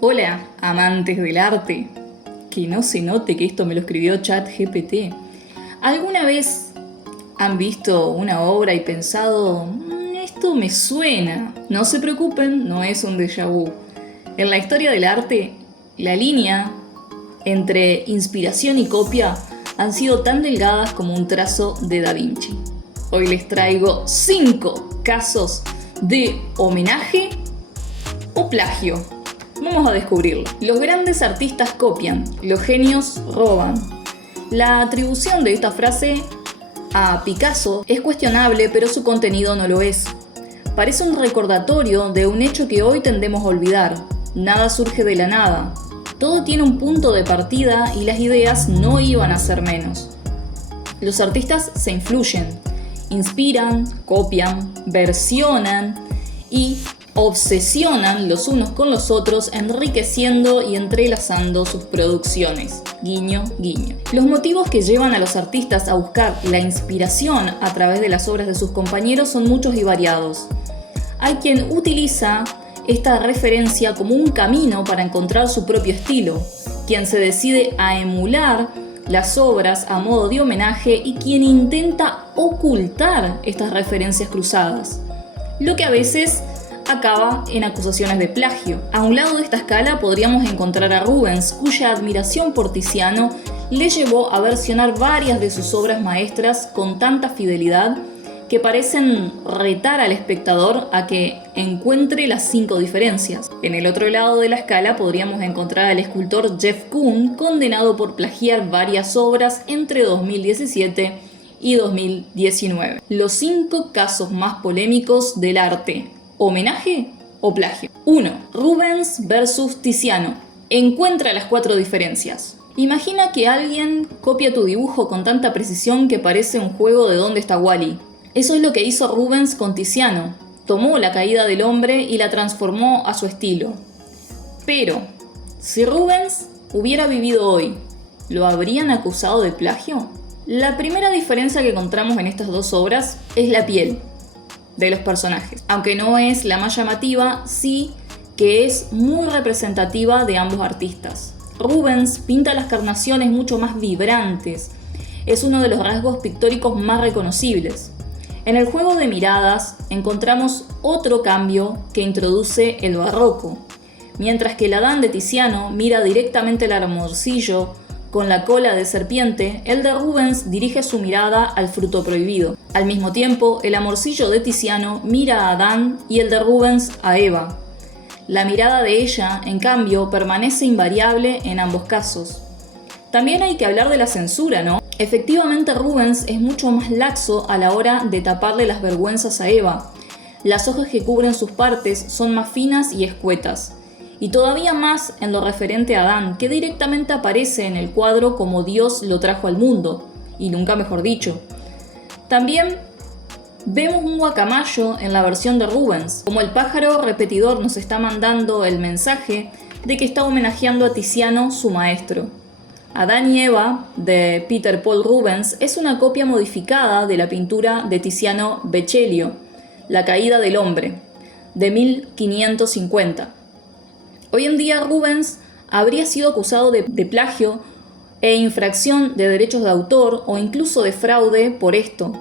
Hola, amantes del arte. Que no se note que esto me lo escribió ChatGPT. ¿Alguna vez han visto una obra y pensado, esto me suena? No se preocupen, no es un déjà vu. En la historia del arte, la línea entre inspiración y copia han sido tan delgadas como un trazo de Da Vinci. Hoy les traigo 5 casos de homenaje o plagio. Vamos a descubrirlo. Los grandes artistas copian, los genios roban. La atribución de esta frase a Picasso es cuestionable, pero su contenido no lo es. Parece un recordatorio de un hecho que hoy tendemos a olvidar. Nada surge de la nada. Todo tiene un punto de partida y las ideas no iban a ser menos. Los artistas se influyen, inspiran, copian, versionan y obsesionan los unos con los otros, enriqueciendo y entrelazando sus producciones. Guiño, guiño. Los motivos que llevan a los artistas a buscar la inspiración a través de las obras de sus compañeros son muchos y variados. Hay quien utiliza esta referencia como un camino para encontrar su propio estilo, quien se decide a emular las obras a modo de homenaje y quien intenta ocultar estas referencias cruzadas, lo que a veces acaba en acusaciones de plagio. A un lado de esta escala podríamos encontrar a Rubens, cuya admiración por Tiziano le llevó a versionar varias de sus obras maestras con tanta fidelidad que parecen retar al espectador a que encuentre las 5 diferencias. En el otro lado de la escala podríamos encontrar al escultor Jeff Koons, condenado por plagiar varias obras entre 2017 y 2019. Los 5 casos más polémicos del arte: ¿homenaje o plagio? 1. Rubens versus Tiziano. Encuentra las 4 diferencias. Imagina que alguien copia tu dibujo con tanta precisión que parece un juego de ¿Dónde está Wall-E? Eso es lo que hizo Rubens con Tiziano. Tomó la caída del hombre y la transformó a su estilo. Pero, si Rubens hubiera vivido hoy, ¿lo habrían acusado de plagio? La primera diferencia que encontramos en estas 2 obras es la piel de los personajes. Aunque no es la más llamativa, sí que es muy representativa de ambos artistas. Rubens pinta las carnaciones mucho más vibrantes. Es uno de los rasgos pictóricos más reconocibles. En el juego de miradas encontramos otro cambio que introduce el barroco. Mientras que el Adán de Tiziano mira directamente al amorcillo con la cola de serpiente, el de Rubens dirige su mirada al fruto prohibido. Al mismo tiempo, el amorcillo de Tiziano mira a Adán y el de Rubens a Eva. La mirada de ella, en cambio, permanece invariable en ambos casos. También hay que hablar de la censura, ¿no? Efectivamente, Rubens es mucho más laxo a la hora de taparle las vergüenzas a Eva. Las hojas que cubren sus partes son más finas y escuetas. Y todavía más en lo referente a Adán, que directamente aparece en el cuadro como Dios lo trajo al mundo, y nunca mejor dicho. También vemos un guacamayo en la versión de Rubens, como el pájaro repetidor nos está mandando el mensaje de que está homenajeando a Tiziano, su maestro. Adán y Eva, de Peter Paul Rubens, es una copia modificada de la pintura de Tiziano Vecellio, La caída del hombre, de 1550. Hoy en día Rubens habría sido acusado de plagio e infracción de derechos de autor o incluso de fraude por esto.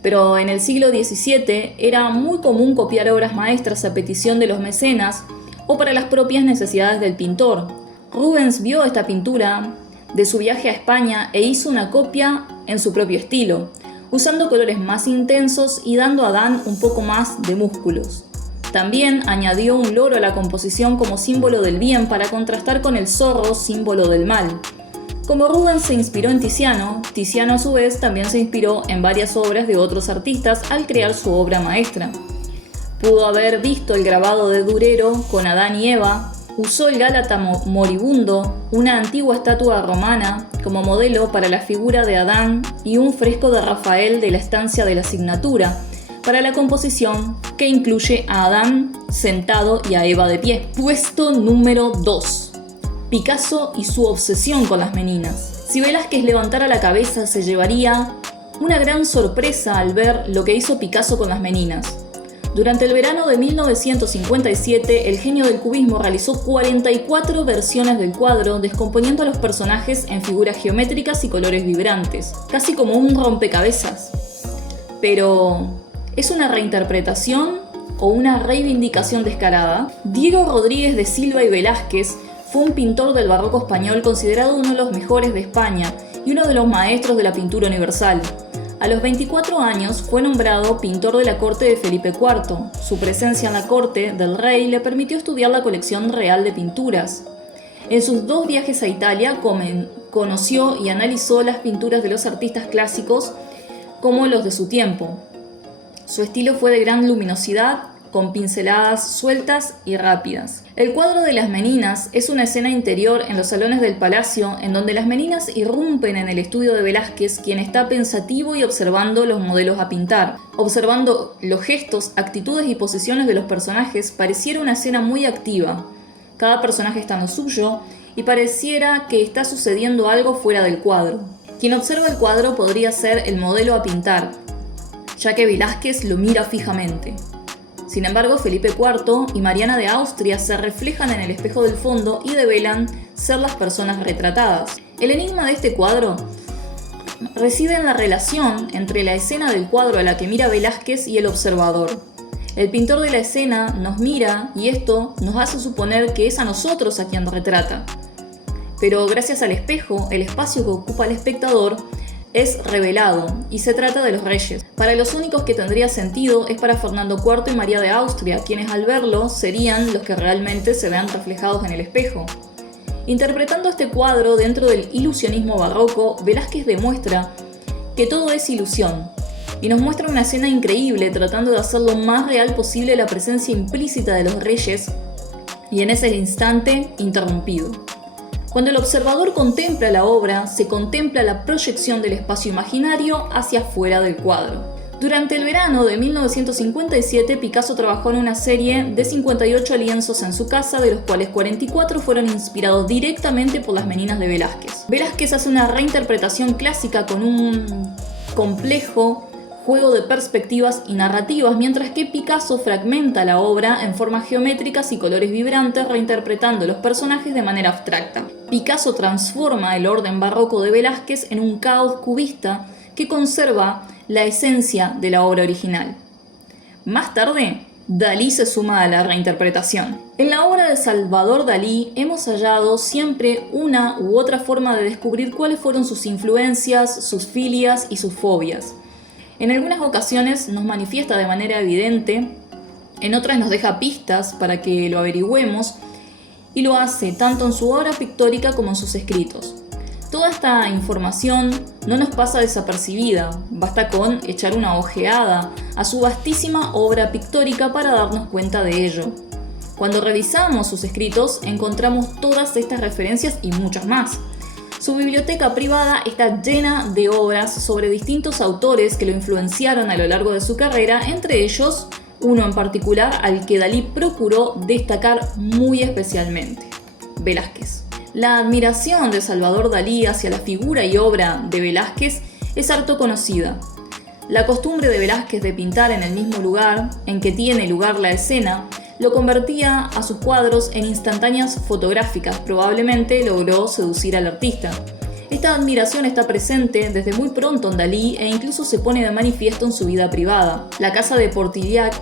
Pero en el siglo XVII era muy común copiar obras maestras a petición de los mecenas o para las propias necesidades del pintor. Rubens vio esta pintura de su viaje a España e hizo una copia en su propio estilo, usando colores más intensos y dando a Adán un poco más de músculos. También añadió un loro a la composición como símbolo del bien para contrastar con el zorro, símbolo del mal. Como Rubens se inspiró en Tiziano, Tiziano a su vez también se inspiró en varias obras de otros artistas al crear su obra maestra. Pudo haber visto el grabado de Durero con Adán y Eva, usó el Gálata moribundo, una antigua estatua romana, como modelo para la figura de Adán y un fresco de Rafael de la estancia de la Signatura, para la composición que incluye a Adán sentado y a Eva de pie. Puesto número 2. Picasso y su obsesión con las meninas. Si Velázquez levantara la cabeza, se llevaría una gran sorpresa al ver lo que hizo Picasso con las meninas. Durante el verano de 1957, el genio del cubismo realizó 44 versiones del cuadro, descomponiendo a los personajes en figuras geométricas y colores vibrantes, casi como un rompecabezas. Pero, ¿es una reinterpretación o una reivindicación descarada? Diego Rodríguez de Silva y Velázquez fue un pintor del barroco español considerado uno de los mejores de España y uno de los maestros de la pintura universal. A los 24 años fue nombrado pintor de la corte de Felipe IV. Su presencia en la corte del rey le permitió estudiar la colección real de pinturas. En sus 2 viajes a Italia conoció y analizó las pinturas de los artistas clásicos como los de su tiempo. Su estilo fue de gran luminosidad, con pinceladas sueltas y rápidas. El cuadro de las Meninas es una escena interior en los salones del palacio en donde las meninas irrumpen en el estudio de Velázquez, quien está pensativo y observando los modelos a pintar. Observando los gestos, actitudes y posiciones de los personajes, pareciera una escena muy activa. Cada personaje está en lo suyo y pareciera que está sucediendo algo fuera del cuadro. Quien observa el cuadro podría ser el modelo a pintar, ya que Velázquez lo mira fijamente. Sin embargo, Felipe IV y Mariana de Austria se reflejan en el espejo del fondo y develan ser las personas retratadas. El enigma de este cuadro reside en la relación entre la escena del cuadro a la que mira Velázquez y el observador. El pintor de la escena nos mira y esto nos hace suponer que es a nosotros a quien retrata. Pero gracias al espejo, el espacio que ocupa el espectador es revelado y se trata de los reyes. Para los únicos que tendría sentido es para Fernando IV y María de Austria, quienes al verlo serían los que realmente se vean reflejados en el espejo. Interpretando este cuadro dentro del ilusionismo barroco, Velázquez demuestra que todo es ilusión y nos muestra una escena increíble tratando de hacer lo más real posible la presencia implícita de los reyes y en ese instante interrumpido. Cuando el observador contempla la obra, se contempla la proyección del espacio imaginario hacia afuera del cuadro. Durante el verano de 1957, Picasso trabajó en una serie de 58 lienzos en su casa, de los cuales 44 fueron inspirados directamente por las Meninas de Velázquez. Velázquez hace una reinterpretación clásica con un complejo juego de perspectivas y narrativas, mientras que Picasso fragmenta la obra en formas geométricas y colores vibrantes, reinterpretando los personajes de manera abstracta. Picasso transforma el orden barroco de Velázquez en un caos cubista que conserva la esencia de la obra original. Más tarde, Dalí se suma a la reinterpretación. En la obra de Salvador Dalí hemos hallado siempre una u otra forma de descubrir cuáles fueron sus influencias, sus filias y sus fobias. En algunas ocasiones nos manifiesta de manera evidente, en otras nos deja pistas para que lo averigüemos, y lo hace tanto en su obra pictórica como en sus escritos. Toda esta información no nos pasa desapercibida, basta con echar una ojeada a su vastísima obra pictórica para darnos cuenta de ello. Cuando revisamos sus escritos encontramos todas estas referencias y muchas más. Su biblioteca privada está llena de obras sobre distintos autores que lo influenciaron a lo largo de su carrera, entre ellos uno en particular al que Dalí procuró destacar muy especialmente: Velázquez. La admiración de Salvador Dalí hacia la figura y obra de Velázquez es harto conocida. La costumbre de Velázquez de pintar en el mismo lugar en que tiene lugar la escena lo convertía a sus cuadros en instantáneas fotográficas. Probablemente logró seducir al artista. Esta admiración está presente desde muy pronto en Dalí e incluso se pone de manifiesto en su vida privada. La casa de Portigliac,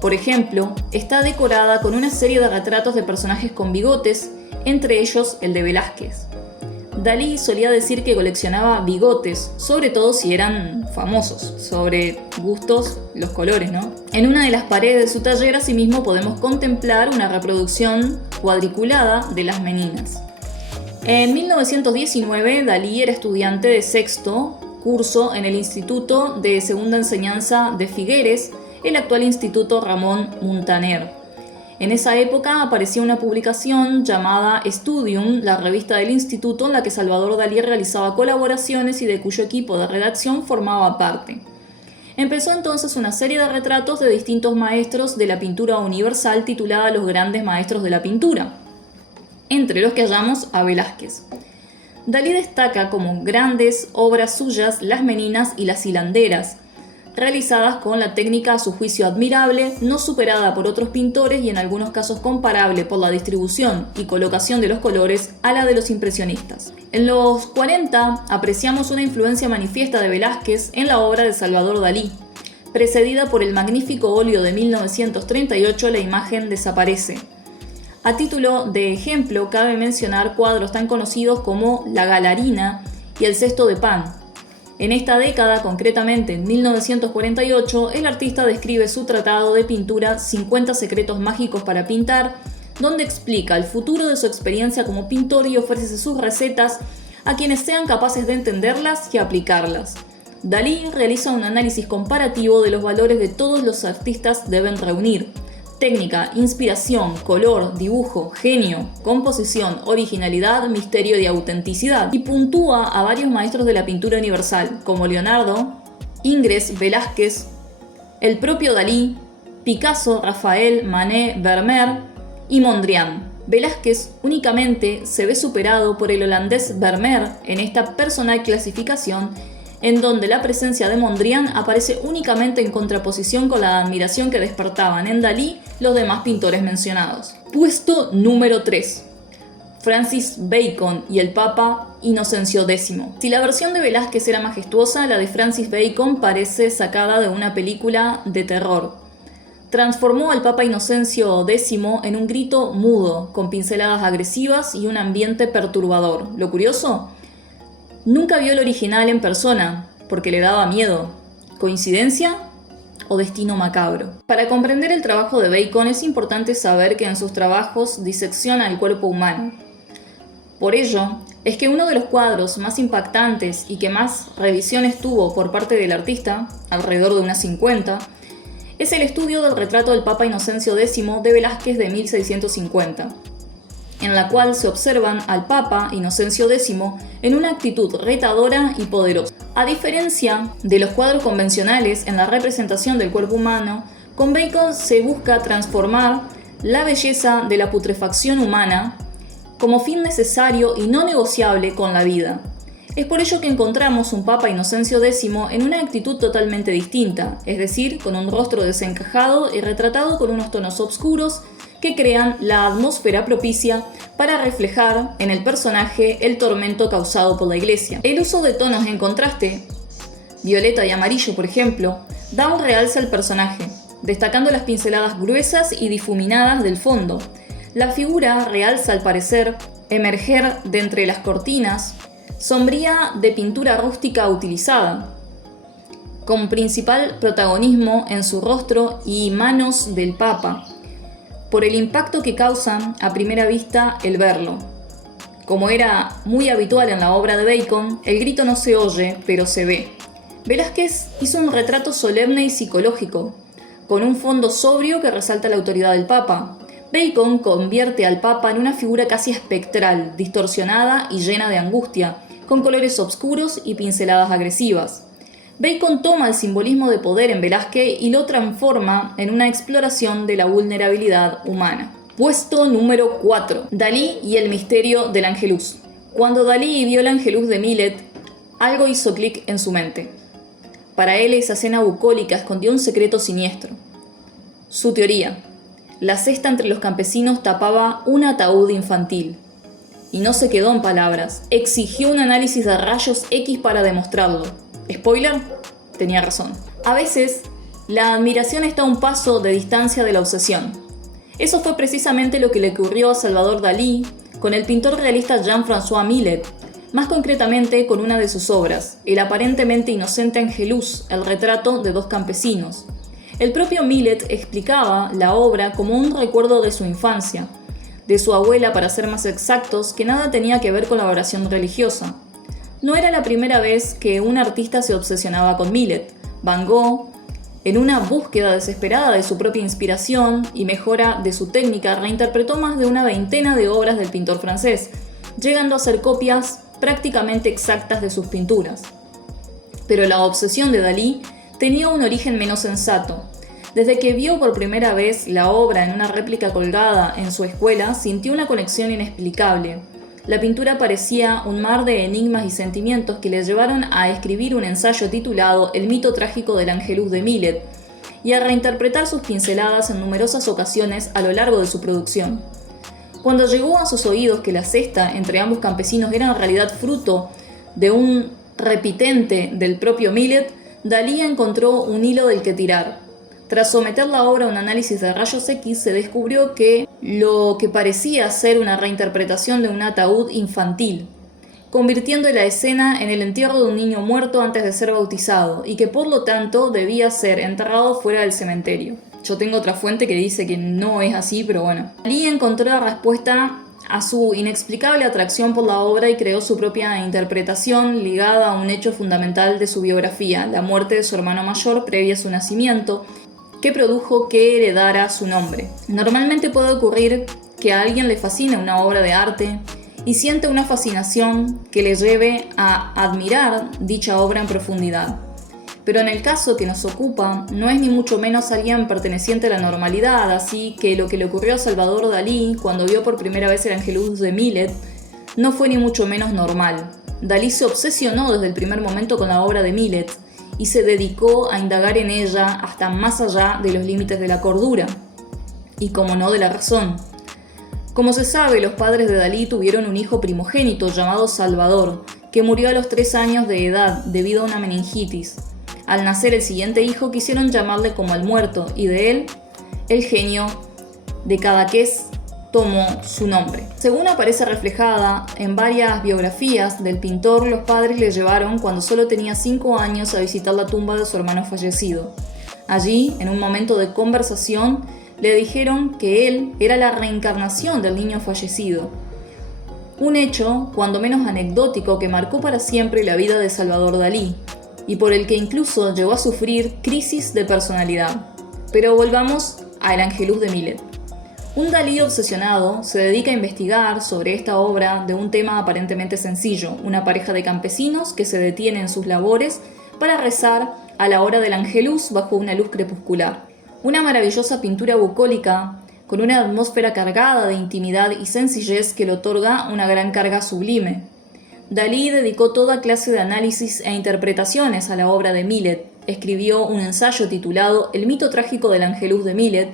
por ejemplo, está decorada con una serie de retratos de personajes con bigotes, entre ellos el de Velázquez. Dalí solía decir que coleccionaba bigotes, sobre todo si eran famosos, sobre gustos, los colores, ¿no? En una de las paredes de su taller, asimismo, podemos contemplar una reproducción cuadriculada de las Meninas. En 1919, Dalí era estudiante de sexto curso en el Instituto de Segunda Enseñanza de Figueres, el actual Instituto Ramón Muntaner. En esa época aparecía una publicación llamada Studium, la revista del instituto, en la que Salvador Dalí realizaba colaboraciones y de cuyo equipo de redacción formaba parte. Empezó entonces una serie de retratos de distintos maestros de la pintura universal titulada Los grandes maestros de la pintura, entre los que hallamos a Velázquez. Dalí destaca como grandes obras suyas Las Meninas y Las Hilanderas. realizadas con la técnica a su juicio admirable, no superada por otros pintores y en algunos casos comparable por la distribución y colocación de los colores a la de los impresionistas. En los 40 apreciamos una influencia manifiesta de Velázquez en la obra de Salvador Dalí, precedida por el magnífico óleo de 1938 La imagen desaparece. A título de ejemplo, cabe mencionar cuadros tan conocidos como La Galarina y El cesto de pan. En esta década, concretamente en 1948, el artista describe su tratado de pintura 50 secretos mágicos para pintar, donde explica el futuro de su experiencia como pintor y ofrece sus recetas a quienes sean capaces de entenderlas y aplicarlas. Dalí realiza un análisis comparativo de los valores que todos los artistas deben reunir: técnica, inspiración, color, dibujo, genio, composición, originalidad, misterio y autenticidad, y puntúa a varios maestros de la pintura universal, como Leonardo, Ingres, Velázquez, el propio Dalí, Picasso, Rafael, Manet, Vermeer y Mondrian. Velázquez únicamente se ve superado por el holandés Vermeer en esta personal clasificación, en donde la presencia de Mondrian aparece únicamente en contraposición con la admiración que despertaban en Dalí los demás pintores mencionados. Puesto número 3. Francis Bacon y el Papa Inocencio X. Si la versión de Velázquez era majestuosa, la de Francis Bacon parece sacada de una película de terror. Transformó al Papa Inocencio X en un grito mudo, con pinceladas agresivas y un ambiente perturbador. Lo curioso: nunca vio el original en persona, porque le daba miedo. ¿Coincidencia o destino macabro? Para comprender el trabajo de Bacon es importante saber que en sus trabajos disecciona el cuerpo humano. Por ello, es que uno de los cuadros más impactantes y que más revisiones tuvo por parte del artista, alrededor de unas 50, es el estudio del retrato del Papa Inocencio X de Velázquez de 1650. En la cual se observan al Papa Inocencio X en una actitud retadora y poderosa. A diferencia de los cuadros convencionales en la representación del cuerpo humano, con Bacon se busca transformar la belleza de la putrefacción humana como fin necesario y no negociable con la vida. Es por ello que encontramos un Papa Inocencio X en una actitud totalmente distinta, es decir, con un rostro desencajado y retratado con unos tonos oscuros que crean la atmósfera propicia para reflejar en el personaje el tormento causado por la iglesia. El uso de tonos en contraste, violeta y amarillo por ejemplo, da un realce al personaje, destacando las pinceladas gruesas y difuminadas del fondo. La figura realza al parecer emerger de entre las cortinas sombría de pintura rústica utilizada, con principal protagonismo en su rostro y manos del Papa, por el impacto que causa a primera vista el verlo. Como era muy habitual en la obra de Bacon, el grito no se oye, pero se ve. Velázquez hizo un retrato solemne y psicológico, con un fondo sobrio que resalta la autoridad del Papa. Bacon convierte al Papa en una figura casi espectral, distorsionada y llena de angustia, con colores oscuros y pinceladas agresivas. Bacon toma el simbolismo de poder en Velázquez y lo transforma en una exploración de la vulnerabilidad humana. Puesto número 4. Dalí y el misterio del Angelus. Cuando Dalí vio el Angelus de Millet, algo hizo clic en su mente. Para él esa escena bucólica escondió un secreto siniestro. Su teoría: la cesta entre los campesinos tapaba un ataúd infantil. Y no se quedó en palabras, exigió un análisis de rayos X para demostrarlo. ¿Spoiler? Tenía razón. A veces, la admiración está a un paso de distancia de la obsesión. Eso fue precisamente lo que le ocurrió a Salvador Dalí con el pintor realista Jean-François Millet, más concretamente con una de sus obras, el aparentemente inocente Angelus, el retrato de dos campesinos. El propio Millet explicaba la obra como un recuerdo de su infancia, de su abuela para ser más exactos, que nada tenía que ver con la oración religiosa. No era la primera vez que un artista se obsesionaba con Millet. Van Gogh, en una búsqueda desesperada de su propia inspiración y mejora de su técnica, reinterpretó más de una veintena de obras del pintor francés, llegando a ser copias prácticamente exactas de sus pinturas. Pero la obsesión de Dalí tenía un origen menos sensato. Desde que vio por primera vez la obra en una réplica colgada en su escuela, sintió una conexión inexplicable. La pintura parecía un mar de enigmas y sentimientos que le llevaron a escribir un ensayo titulado El mito trágico del Angelus de Millet y a reinterpretar sus pinceladas en numerosas ocasiones a lo largo de su producción. Cuando llegó a sus oídos que la cesta entre ambos campesinos era en realidad fruto de un repitente del propio Millet, Dalí encontró un hilo del que tirar. Tras someter la obra a un análisis de rayos X, se descubrió que lo que parecía ser una reinterpretación de un ataúd infantil, convirtiendo la escena en el entierro de un niño muerto antes de ser bautizado, y que por lo tanto debía ser enterrado fuera del cementerio. Yo tengo otra fuente que dice que no es así, pero bueno. Dalí encontró la respuesta a su inexplicable atracción por la obra y creó su propia interpretación ligada a un hecho fundamental de su biografía, la muerte de su hermano mayor previa a su nacimiento, que produjo que heredara su nombre. Normalmente puede ocurrir que a alguien le fascine una obra de arte y siente una fascinación que le lleve a admirar dicha obra en profundidad. Pero en el caso que nos ocupa, no es ni mucho menos alguien perteneciente a la normalidad, así que lo que le ocurrió a Salvador Dalí cuando vio por primera vez el Angelus de Millet no fue ni mucho menos normal. Dalí se obsesionó desde el primer momento con la obra de Millet y se dedicó a indagar en ella hasta más allá de los límites de la cordura, y como no de la razón. Como se sabe, los padres de Dalí tuvieron un hijo primogénito llamado Salvador, que murió a los 3 años de edad debido a una meningitis. Al nacer el siguiente hijo quisieron llamarle como el muerto, y de él, el genio de Cadaqués tomó su nombre. Según aparece reflejada en varias biografías del pintor, los padres le llevaron cuando solo tenía 5 años a visitar la tumba de su hermano fallecido. Allí, en un momento de conversación, le dijeron que él era la reencarnación del niño fallecido. Un hecho, cuando menos anecdótico, que marcó para siempre la vida de Salvador Dalí, y por el que incluso llegó a sufrir crisis de personalidad. Pero volvamos a El Angelus de Millet. Un Dalí obsesionado se dedica a investigar sobre esta obra de un tema aparentemente sencillo, una pareja de campesinos que se detiene en sus labores para rezar a la hora del Angelus bajo una luz crepuscular. Una maravillosa pintura bucólica con una atmósfera cargada de intimidad y sencillez que le otorga una gran carga sublime. Dalí dedicó toda clase de análisis e interpretaciones a la obra de Millet, escribió un ensayo titulado El mito trágico del Angelus de Millet,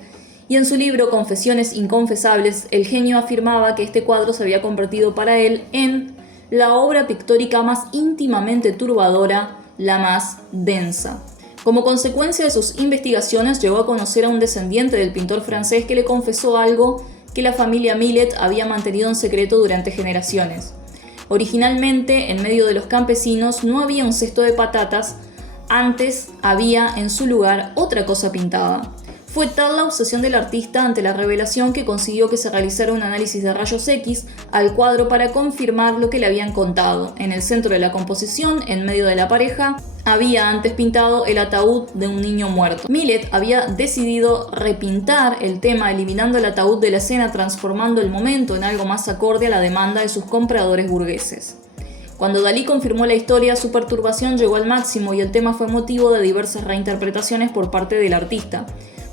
y en su libro Confesiones inconfesables, el genio afirmaba que este cuadro se había convertido para él en la obra pictórica más íntimamente turbadora, la más densa. Como consecuencia de sus investigaciones, llegó a conocer a un descendiente del pintor francés que le confesó algo que la familia Millet había mantenido en secreto durante generaciones. Originalmente, en medio de los campesinos no había un cesto de patatas, antes había en su lugar otra cosa pintada. Fue tal la obsesión del artista ante la revelación que consiguió que se realizara un análisis de rayos X al cuadro para confirmar lo que le habían contado. En el centro de la composición, en medio de la pareja, había antes pintado el ataúd de un niño muerto. Millet había decidido repintar el tema eliminando el ataúd de la escena, transformando el momento en algo más acorde a la demanda de sus compradores burgueses. Cuando Dalí confirmó la historia, su perturbación llegó al máximo y el tema fue motivo de diversas reinterpretaciones por parte del artista.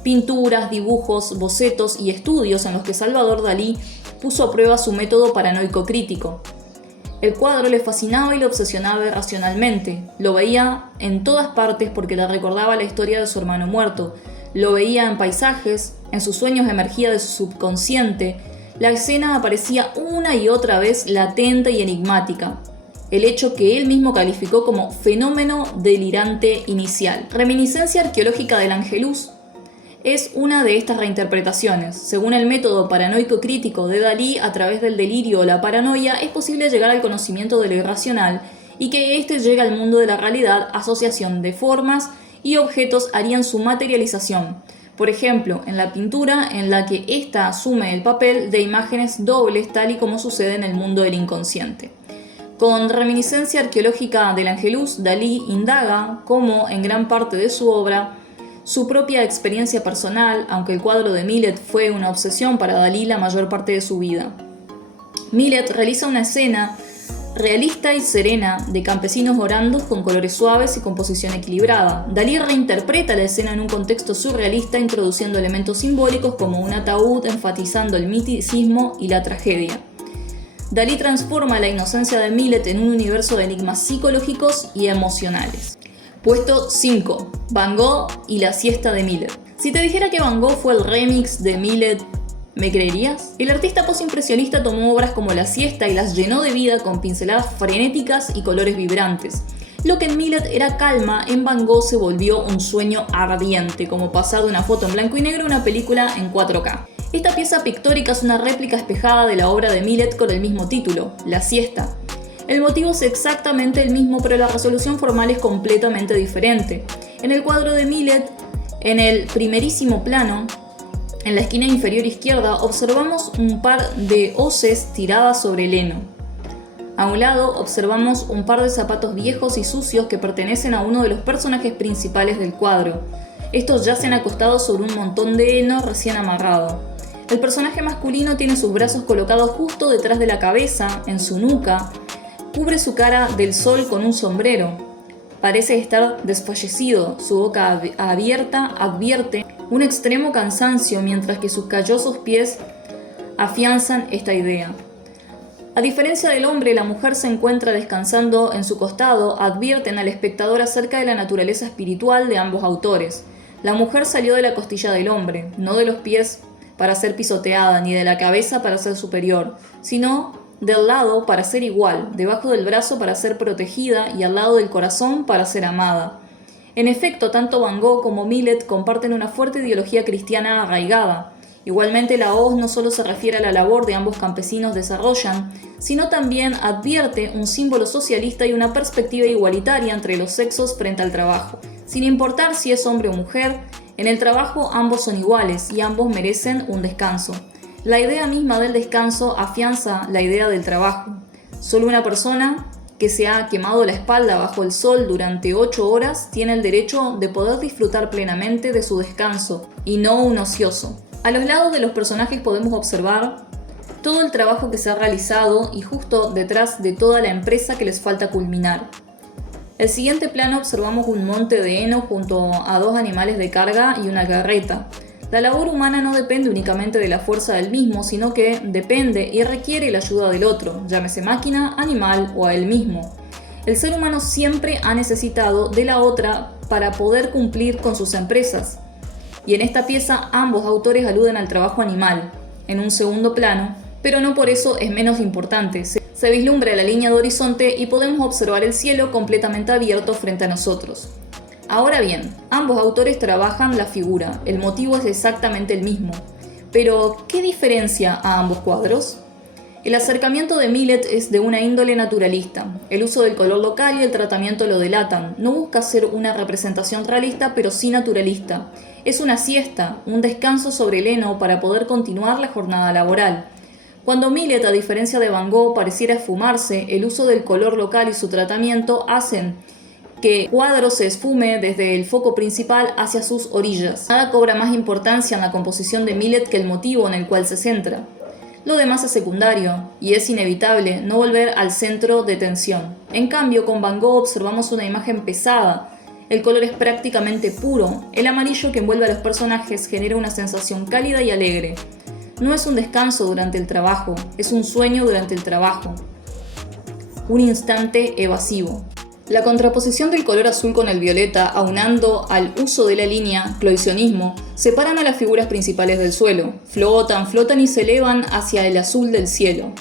Pinturas, dibujos, bocetos y estudios en los que Salvador Dalí puso a prueba su método paranoico crítico. El cuadro le fascinaba y le obsesionaba irracionalmente. Lo veía en todas partes porque le recordaba la historia de su hermano muerto. Lo veía en paisajes, en sus sueños emergía de su subconsciente. La escena aparecía una y otra vez latente y enigmática. El hecho que él mismo calificó como fenómeno delirante inicial. Reminiscencia arqueológica del Angelus es una de estas reinterpretaciones. Según el método paranoico crítico de Dalí, a través del delirio o la paranoia es posible llegar al conocimiento de lo irracional y que éste llegue al mundo de la realidad. Asociación de formas y objetos harían su materialización. Por ejemplo, en la pintura en la que ésta asume el papel de imágenes dobles, tal y como sucede en el mundo del inconsciente. Con Reminiscencia arqueológica del Angelus, Dalí indaga cómo en gran parte de su obra su propia experiencia personal, aunque el cuadro de Millet fue una obsesión para Dalí la mayor parte de su vida. Millet realiza una escena realista y serena de campesinos orando con colores suaves y composición equilibrada. Dalí reinterpreta la escena en un contexto surrealista, introduciendo elementos simbólicos como un ataúd, enfatizando el misticismo y la tragedia. Dalí transforma la inocencia de Millet en un universo de enigmas psicológicos y emocionales. Puesto 5. Van Gogh y la siesta de Millet. Si te dijera que Van Gogh fue el remix de Millet, ¿me creerías? El artista postimpresionista tomó obras como La siesta y las llenó de vida con pinceladas frenéticas y colores vibrantes. Lo que en Millet era calma, en Van Gogh se volvió un sueño ardiente, como pasar de una foto en blanco y negro a una película en 4K. Esta pieza pictórica es una réplica espejada de la obra de Millet con el mismo título, La siesta. El motivo es exactamente el mismo, pero la resolución formal es completamente diferente. En el cuadro de Millet, en el primerísimo plano, en la esquina inferior izquierda, observamos un par de hoces tiradas sobre el heno. A un lado observamos un par de zapatos viejos y sucios que pertenecen a uno de los personajes principales del cuadro. Estos yacen acostados sobre un montón de heno recién amarrado. El personaje masculino tiene sus brazos colocados justo detrás de la cabeza, en su nuca, cubre su cara del sol con un sombrero. Parece estar desfallecido, su boca abierta advierte un extremo cansancio mientras que sus callosos pies afianzan esta idea. A diferencia del hombre, la mujer se encuentra descansando en su costado, advierten al espectador acerca de la naturaleza espiritual de ambos autores. La mujer salió de la costilla del hombre, no de los pies para ser pisoteada, ni de la cabeza para ser superior, sino del lado para ser igual, debajo del brazo para ser protegida y al lado del corazón para ser amada. En efecto, tanto Van Gogh como Millet comparten una fuerte ideología cristiana arraigada. Igualmente, la hoz no solo se refiere a la labor de ambos campesinos desarrollan, sino también advierte un símbolo socialista y una perspectiva igualitaria entre los sexos frente al trabajo. Sin importar si es hombre o mujer, en el trabajo ambos son iguales y ambos merecen un descanso. La idea misma del descanso afianza la idea del trabajo. Solo una persona que se ha quemado la espalda bajo el sol durante 8 horas tiene el derecho de poder disfrutar plenamente de su descanso, y no un ocioso. A los lados de los personajes podemos observar todo el trabajo que se ha realizado y justo detrás de toda la empresa que les falta culminar. El siguiente plano observamos un monte de heno junto a 2 animales de carga y una carreta. La labor humana no depende únicamente de la fuerza del mismo, sino que depende y requiere la ayuda del otro, llámese máquina, animal o a él mismo. El ser humano siempre ha necesitado de la otra para poder cumplir con sus empresas. Y en esta pieza ambos autores aluden al trabajo animal, en un segundo plano, pero no por eso es menos importante. Se vislumbra la línea de horizonte y podemos observar el cielo completamente abierto frente a nosotros. Ahora bien, ambos autores trabajan la figura, el motivo es exactamente el mismo. Pero, ¿qué diferencia a ambos cuadros? El acercamiento de Millet es de una índole naturalista. El uso del color local y el tratamiento lo delatan. No busca ser una representación realista, pero sí naturalista. Es una siesta, un descanso sobre el heno para poder continuar la jornada laboral. Cuando Millet, a diferencia de Van Gogh, pareciera esfumarse, el uso del color local y su tratamiento hacen que el cuadro se esfume desde el foco principal hacia sus orillas. Nada cobra más importancia en la composición de Millet que el motivo en el cual se centra. Lo demás es secundario, y es inevitable no volver al centro de tensión. En cambio, con Van Gogh observamos una imagen pesada. El color es prácticamente puro. El amarillo que envuelve a los personajes genera una sensación cálida y alegre. No es un descanso durante el trabajo, es un sueño durante el trabajo. Un instante evasivo. La contraposición del color azul con el violeta, aunando al uso de la línea, cloicionismo, separan a las figuras principales del suelo. Flotan y se elevan hacia el azul del cielo.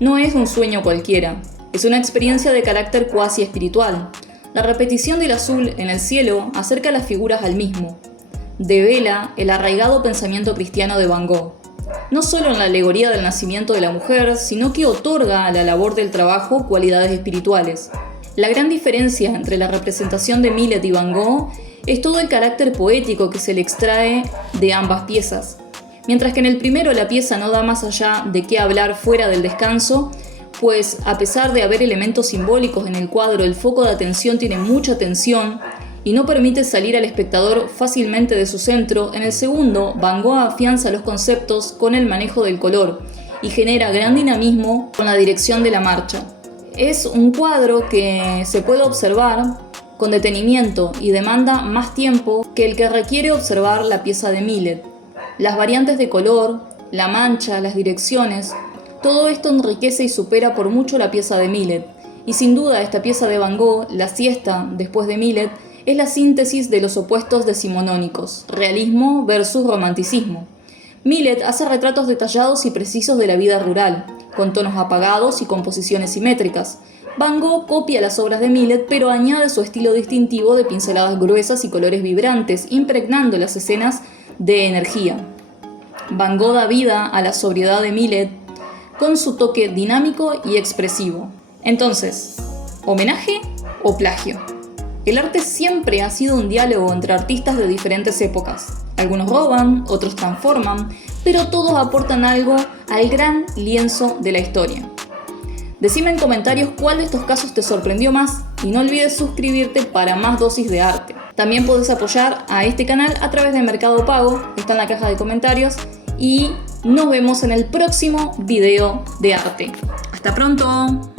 No es un sueño cualquiera, es una experiencia de carácter cuasi espiritual. La repetición del azul en el cielo acerca a las figuras al mismo. Devela el arraigado pensamiento cristiano de Van Gogh. No solo en la alegoría del nacimiento de la mujer, sino que otorga a la labor del trabajo cualidades espirituales. La gran diferencia entre la representación de Millet y Van Gogh es todo el carácter poético que se le extrae de ambas piezas. Mientras que en el primero la pieza no da más allá de qué hablar fuera del descanso, pues a pesar de haber elementos simbólicos en el cuadro, el foco de atención tiene mucha tensión y no permite salir al espectador fácilmente de su centro. En el segundo, Van Gogh afianza los conceptos con el manejo del color y genera gran dinamismo con la dirección de la marcha. Es un cuadro que se puede observar con detenimiento y demanda más tiempo que el que requiere observar la pieza de Millet. Las variantes de color, la mancha, las direcciones, Todo esto enriquece y supera por mucho la pieza de Millet. Y sin duda esta pieza de Van Gogh, La siesta, después de Millet, es la síntesis de los opuestos decimonónicos, realismo versus romanticismo. Millet hace retratos detallados y precisos de la vida rural, con tonos apagados y composiciones simétricas. Van Gogh copia las obras de Millet, pero añade su estilo distintivo de pinceladas gruesas y colores vibrantes, impregnando las escenas de energía. Van Gogh da vida a la sobriedad de Millet con su toque dinámico y expresivo. Entonces, ¿homenaje o plagio? El arte siempre ha sido un diálogo entre artistas de diferentes épocas. Algunos roban, otros transforman, pero todos aportan algo al gran lienzo de la historia. Decime en comentarios cuál de estos casos te sorprendió más y no olvides suscribirte para más dosis de arte. También podés apoyar a este canal a través de Mercado Pago, está en la caja de comentarios, y nos vemos en el próximo video de arte. ¡Hasta pronto!